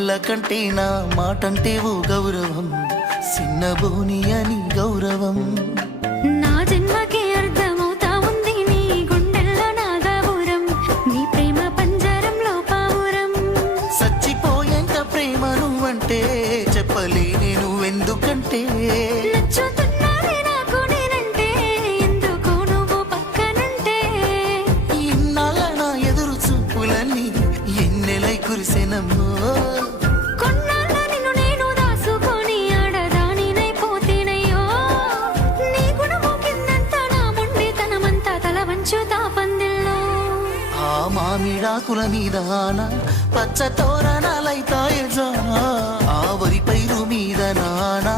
ఇన్నాళ్ళ కంటే నా మాటంటే ఓ గౌరవం, సిన్నబోని అని గౌరవం. నా జన్మకే అర్థమవుతా ఉంది నీ గుండెల్లో నా గౌరం, నీ ప్రేమ పంజరంలో పావురం. చచ్చిపోయేంత ప్రేమ నువ్వంటే చెప్పలేని నువ్వెందుకంటే, నచ్చుతున్నది నాకు నేనంటే, ఎందుకు నువ్వు పక్కనంటే. ఇన్నాళ్ళ నా ఎదురు చూపులన్నీ ఎన్నెలై కురిసెనమ్మో. కొన్నాళ్ళ నిన్ను నేను దాసుకొని ఆడదానినైపోతేనయ్యో, నీ గుణము కిందంత నా మొండితనమంతా తల వంచుతా పందిల్లో. ఆ మామిడాకుల మీద పచ్చ తోరణాలైతాయి జానా, ఆ వరి పైరు మీద నానా